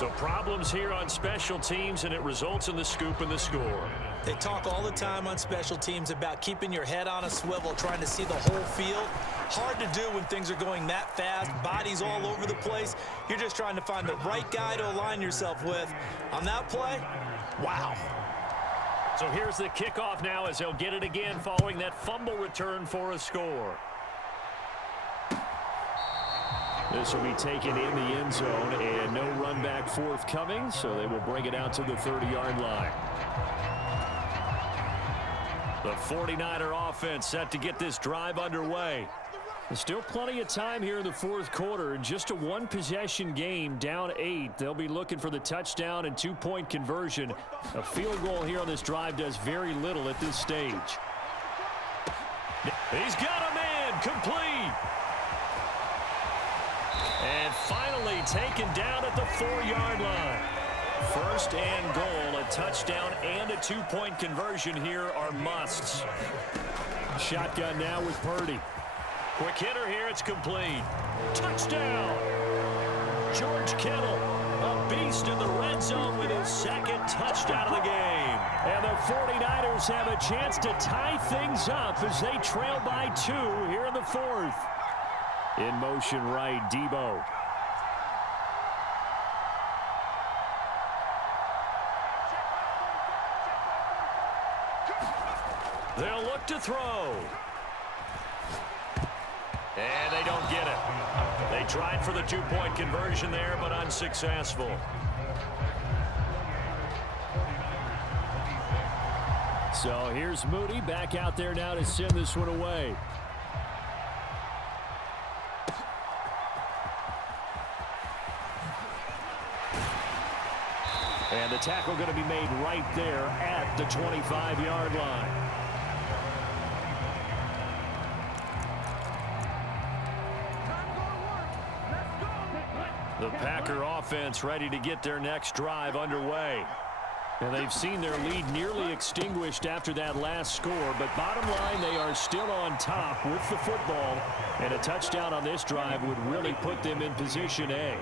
So problems here on special teams, and it results in the scoop and the score. They talk all the time on special teams about keeping your head on a swivel, trying to see the whole field. Hard to do when things are going that fast, bodies all over the place. You're just trying to find the right guy to align yourself with. On that play, wow. So here's the kickoff now as they'll get it again following that fumble return for a score. This will be taken in the end zone, and no run back forthcoming, so they will bring it out to the 30-yard line. The 49er offense set to get this drive underway. There's still plenty of time here in the fourth quarter. Just a one-possession game, down 8. They'll be looking for the touchdown and two-point conversion. A field goal here on this drive does very little at this stage. He's got a man, complete. And finally taken down at the 4-yard line. First and goal, a touchdown and a two-point conversion here are musts. Shotgun now with Purdy. Quick hitter here, it's complete. Touchdown! George Kittle, a beast in the red zone with his second touchdown of the game. And the 49ers have a chance to tie things up as they trail by 2 here in the fourth. In motion right, Debo. They'll look to throw. And they don't get it. They tried for the two-point conversion there, but unsuccessful. So here's Moody back out there now to send this one away. And the tackle going to be made right there at the 25-yard line. The Packer offense ready to get their next drive underway. And they've seen their lead nearly extinguished after that last score. But bottom line, they are still on top with the football. And a touchdown on this drive would really put them in position A.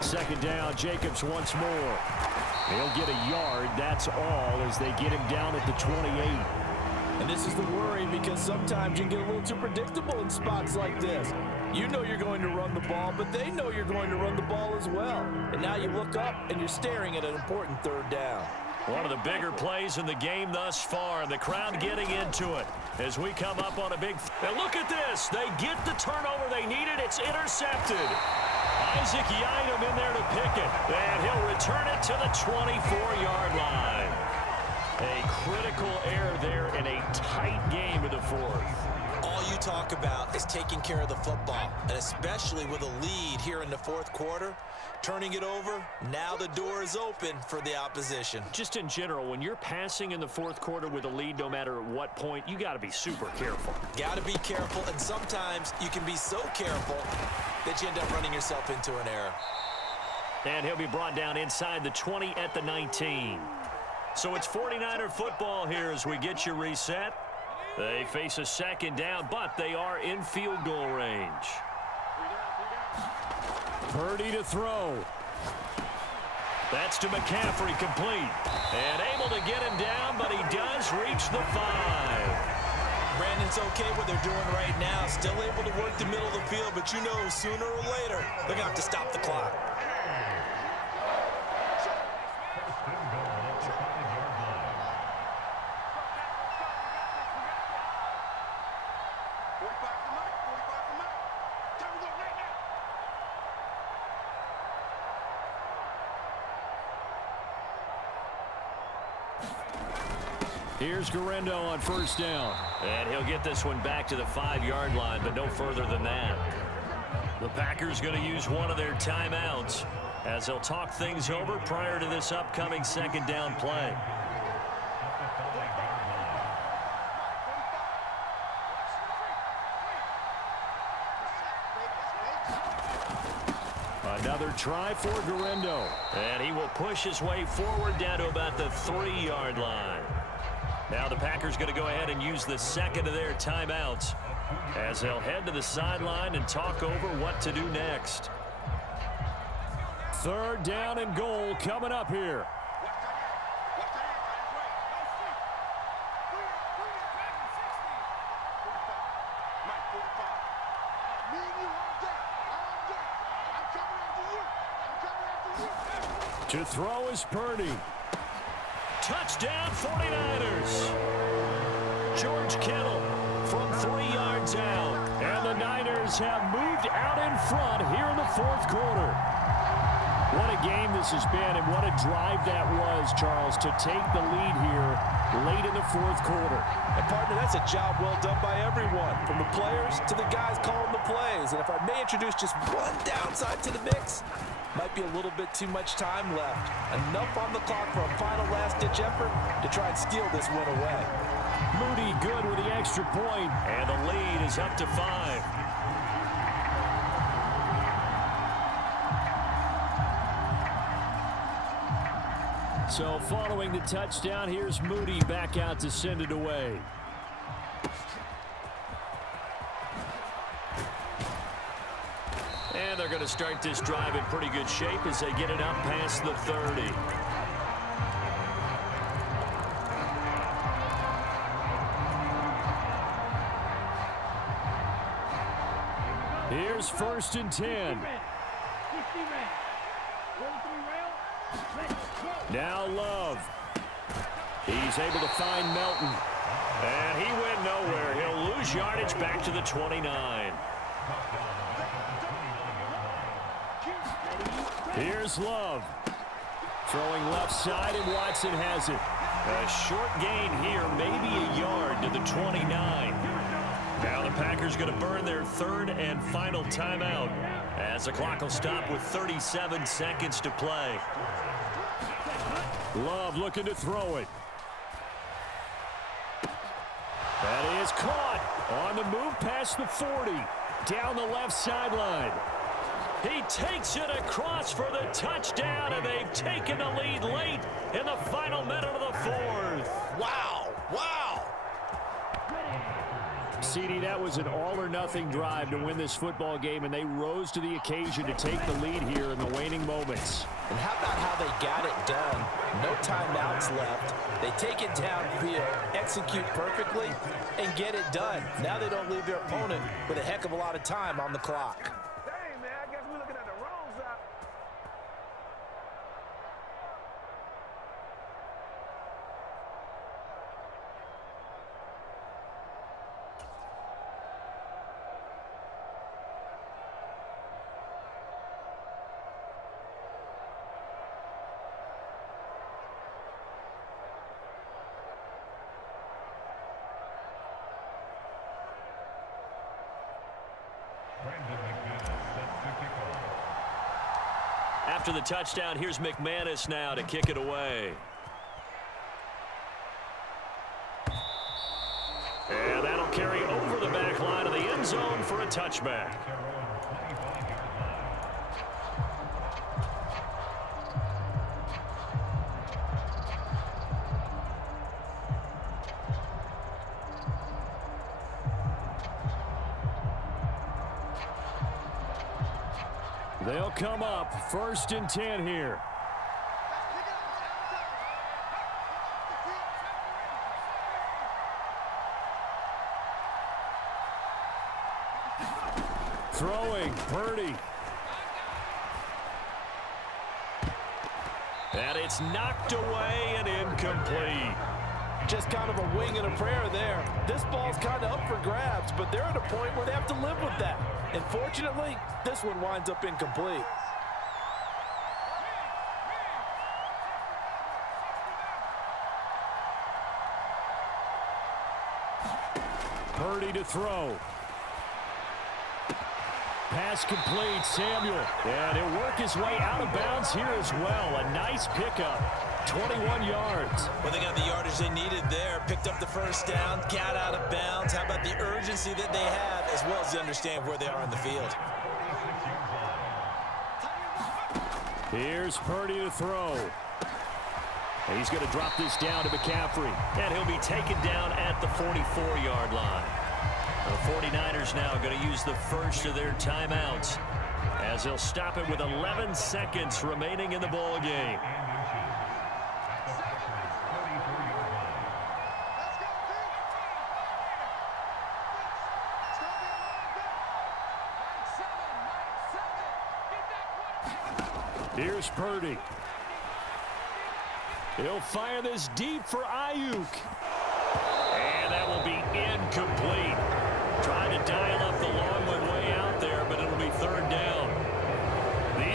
Second down, Jacobs once more. He'll get a yard, that's all, as they get him down at the 28. And this is the worry because sometimes you get a little too predictable in spots like this. You know you're going to run the ball, but they know you're going to run the ball as well. And now you look up and you're staring at an important third down. One of the bigger plays in the game thus far, and the crowd getting into it as we come up on a big... Now look at this. They get the turnover they needed. It's intercepted. Isaac Yiadom in there to pick it, and he'll return it to the 24-yard line. A critical error there in a tight game in the fourth. All you talk about is taking care of the football, and especially with a lead here in the fourth quarter, turning it over, now the door is open for the opposition. Just in general, when you're passing in the fourth quarter with a lead, no matter at what point, you got to be super careful. Got to be careful, and sometimes you can be so careful that you end up running yourself into an error. And he'll be brought down inside the 20 at the 19. So it's 49er football here as we get you reset. They face a second down, but they are in field goal range. Purdy to throw. That's to McCaffrey, complete. And able to get him down, but he does reach the 5. Brandon's okay what they're doing right now. Still able to work the middle of the field, but you know sooner or later they're going to have to stop the clock. Here's Guerrero on first down. And he'll get this one back to the 5-yard line, but no further than that. The Packers going to use one of their timeouts as they'll talk things over prior to this upcoming second down play. Another try for Guerrero. And he will push his way forward down to about the 3-yard line. Now the Packers going to go ahead and use the second of their timeouts as they'll head to the sideline and talk over what to do next. Third down and goal coming up here. To throw is Purdy. Touchdown 49ers. George Kittle from 3 yards out. And the Niners have moved out in front here in the fourth quarter. What a game this has been, and what a drive that was, Charles, to take the lead here late in the fourth quarter. And partner, that's a job well done by everyone, from the players to the guys calling the plays. And if I may introduce just one downside to the mix, might be a little bit too much time left. Enough on the clock for a final last-ditch effort to try and steal this win away. Moody good with the extra point, and the lead is up to 5. So following the touchdown, here's Moody back out to send it away. And they're going to start this drive in pretty good shape as they get it up past the 30. Here's 1st and 10. Now Love. He's able to find Melton. And he went nowhere. He'll lose yardage back to the 29. Here's Love. Throwing left side, and Watson has it. A short gain here, maybe a yard to the 29. Now the Packers going to burn their 3rd and final timeout as the clock will stop with 37 seconds to play. Love looking to throw it. That is caught on the move past the 40. Down the left sideline. He takes it across for the touchdown, and they've taken the lead late in the final minute of the 4th. Wow! Wow! CD, that was an all-or-nothing drive to win this football game, and they rose to the occasion to take the lead here in the waning moments. And how about how they got it done? No timeouts left. They take it downfield, execute perfectly, and get it done. Now they don't leave their opponent with a heck of a lot of time on the clock. Dang, man, I guess we're looking at the wrong side. After the touchdown, here's McManus now to kick it away. And that'll carry over the back line of the end zone for a touchback. They'll come up 1st and 10 here. Throwing, Purdy. And it's knocked away and incomplete. Just kind of a wing and a prayer there. This ball's kind of up for grabs, but they're at a point where they have to live with that. And fortunately, this one winds up incomplete. Purdy to throw. Pass complete, Samuel. And he'll work his way out of bounds here as well. A nice pickup. 21 yards. Well, they got the yardage they needed there. Picked up the first down, got out of bounds. How about the urgency that they have, as well as the understanding where they are on the field? Here's Purdy to throw. He's going to drop this down to McCaffrey. And he'll be taken down at the 44-yard line. The 49ers now going to use the first of their timeouts as he'll stop it with 11 seconds remaining in the ball game. Here's Purdy. He'll fire this deep for Ayuk. And that will be incomplete. Trying to dial up the long one way out there, but it'll be third down.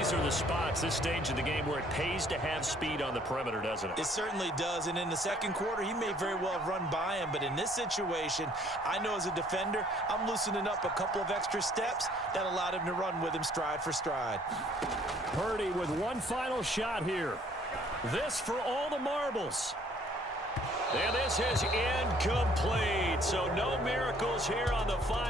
These are the spots, this stage of the game, where it pays to have speed on the perimeter, doesn't it? It certainly does, and in the second quarter, he may very well have run by him, but in this situation, I know as a defender, I'm loosening up a couple of extra steps that allowed him to run with him stride for stride. Purdy with one final shot here. This for all the marbles. And this is incomplete, so no miracles here on the final.